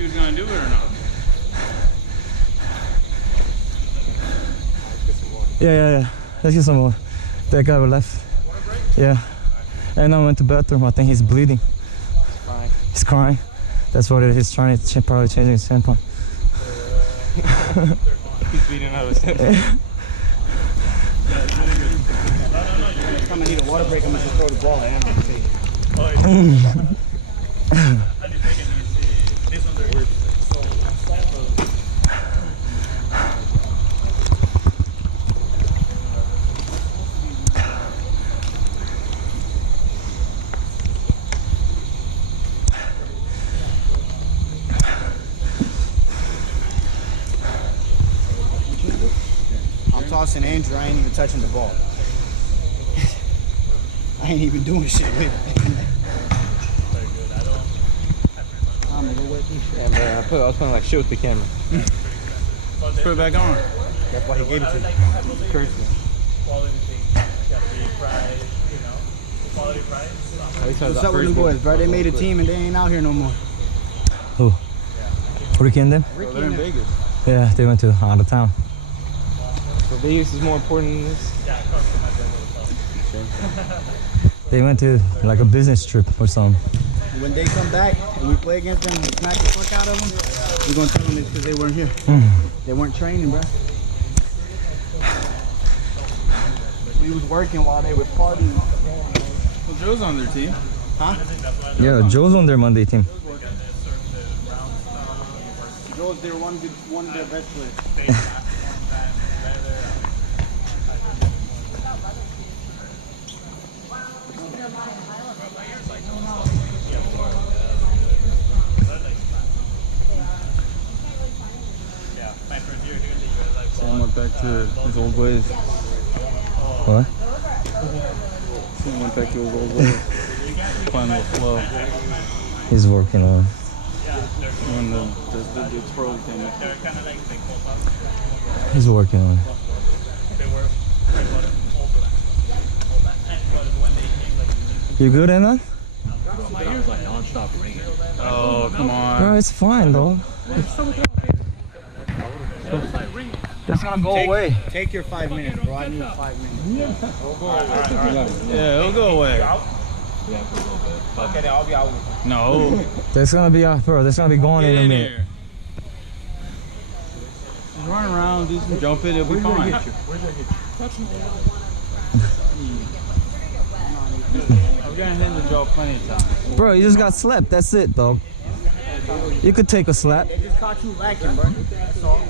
he was gonna do it or not. Yeah. Let's get some more. That guy left. Yeah. And I went to the bathroom. I think he's bleeding. He's crying. That's what it is. He's trying to probably changing his tampon. He's bleeding out of his tampon. Next time I need a water break, I'm gonna just throw the ball at him. I'm tossing Andrew, I ain't even touching the ball. I ain't even doing shit with it. I'm gonna go with you. Yeah, man, I was playing like shit with the camera. Put it back on. That's why he gave it to me. Cursing. What's up with them boys, bro? They made a team and they ain't out here no more. Who? Ricky and them? Oh, they're in Vegas. Yeah, they went to out of town. So Vegas is more important than this? They went to like a business trip or something. When they come back and we play against them and smack the fuck out of them, we're gonna tell them it's because they weren't here. They weren't training, bro. We was working while they was partying. Well, Joe's on their team. Huh? Yeah, Joe's on their Monday team. Joe's their one of their best players. Sam went back to his old ways. What? Sam went back to his old ways. Find the flow. He's working on it. When the twirl came in. He's working on it. You good, Anna? My ears like non-stop ringing. Oh, come on. Bro, it's fine, though. That's gonna go away. Take your 5 minutes, bro. I need 5 minutes. Yeah, it'll go away. Okay, then I'll be out with you. No. That's gonna be bro. That's gonna be gone in a minute. Here. Just run around, do some jumping, it'll be fine. I've gotten hit in the jaw plenty of times. Bro, you just got slapped. That's it, dog. You could take a slap. They just caught you lacking, bro. That's all.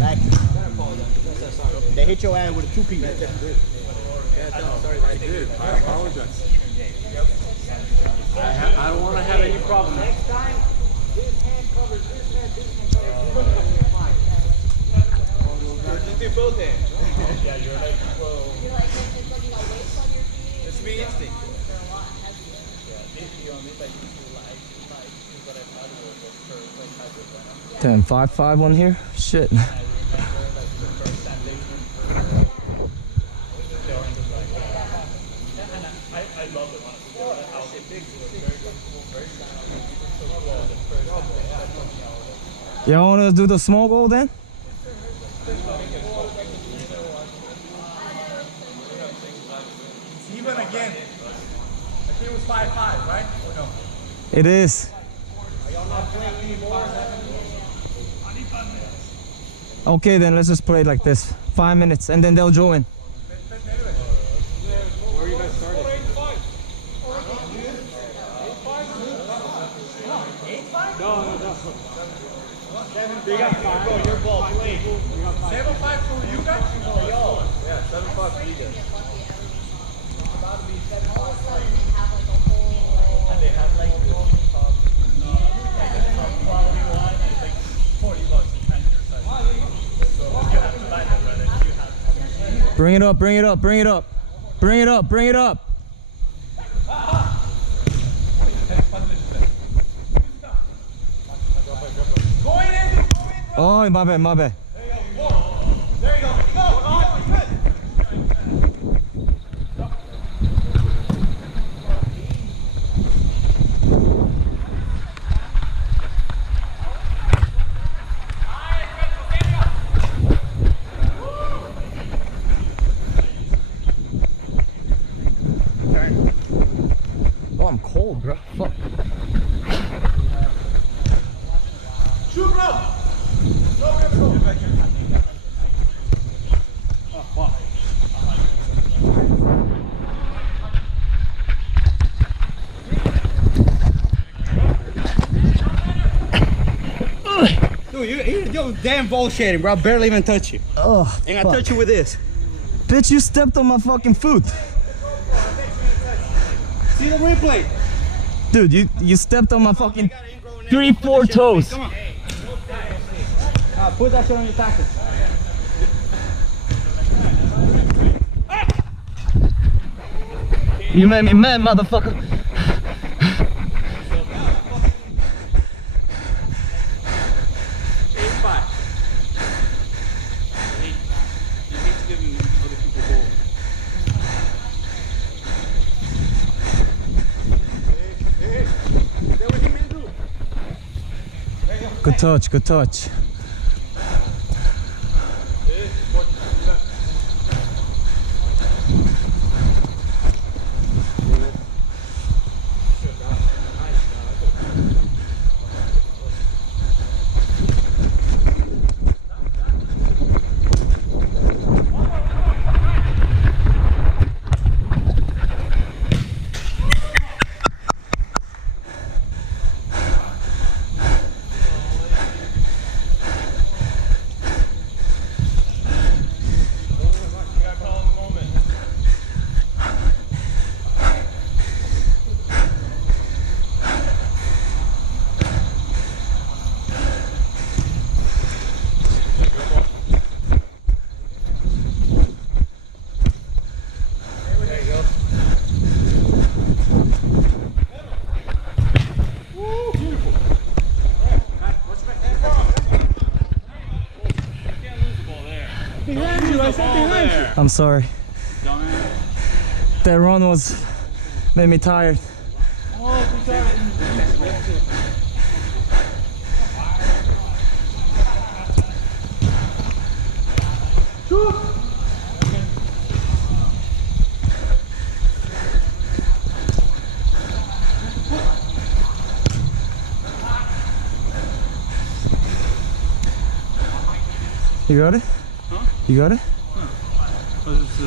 Lacking. They hit your ass with a 2-piece. I did. I apologize. I don't want to have any problem. Next time, this hand covers this hand, this hand covers this hand. Just do both hands. Yeah, you're like, whoa. You're like, it's like, weights on your feet. This would be instinct. They're a lot heavier. Yeah, these on these like what I thought it was for like 10-5-5 one here. Shit. Y'all wanna do the small goal then? Even again, I think it was 5-5, right? Or no? It is. Are y'all not playing anymore? Okay, then let's just play it like this. 5 minutes, and then they'll join. Where are you guys starting? 8-5? No. They got 5. Bro, your ball played. 7-5 for you guys? For y'all. Yeah, 7-5 for you guys. About to be 7 all of a sudden they have like a whole and they have like top quality one and it's like $40 to train your size. So you have to buy that, brother. You have to. Bring it up, bring it up, bring it up. Bring it up, bring it up. Oh, my bad, my bad. There you go. Go. Oh, good. Dude, you're damn bullshitting, bro. I barely even touch you. Oh, And I fuck. touch you with this. Bitch, you stepped on my fucking foot. See the replay. Dude, you stepped on my fucking You got an ingrown nail. 3, Put 4 that shit on me. toes. Come on. Put that shit on your tackle. You made me mad, motherfucker. Good touch, good touch. I'm sorry. That run made me tired. You got it? Huh? You got it? I was just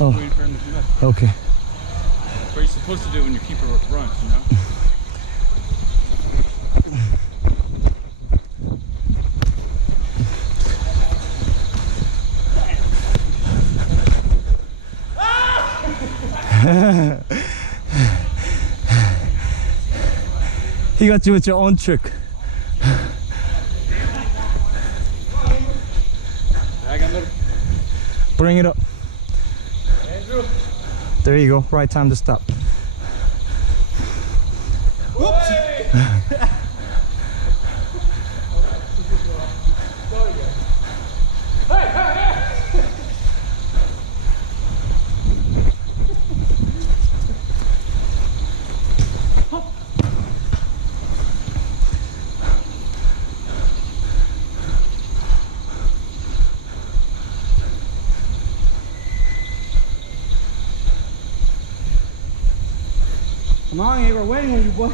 waiting for him to do that. Okay. What you're supposed to do when your keeper runs, you know? He got you with your own trick. Bring it up. There you go. Right time to stop. Come on, we're waiting on you, boy.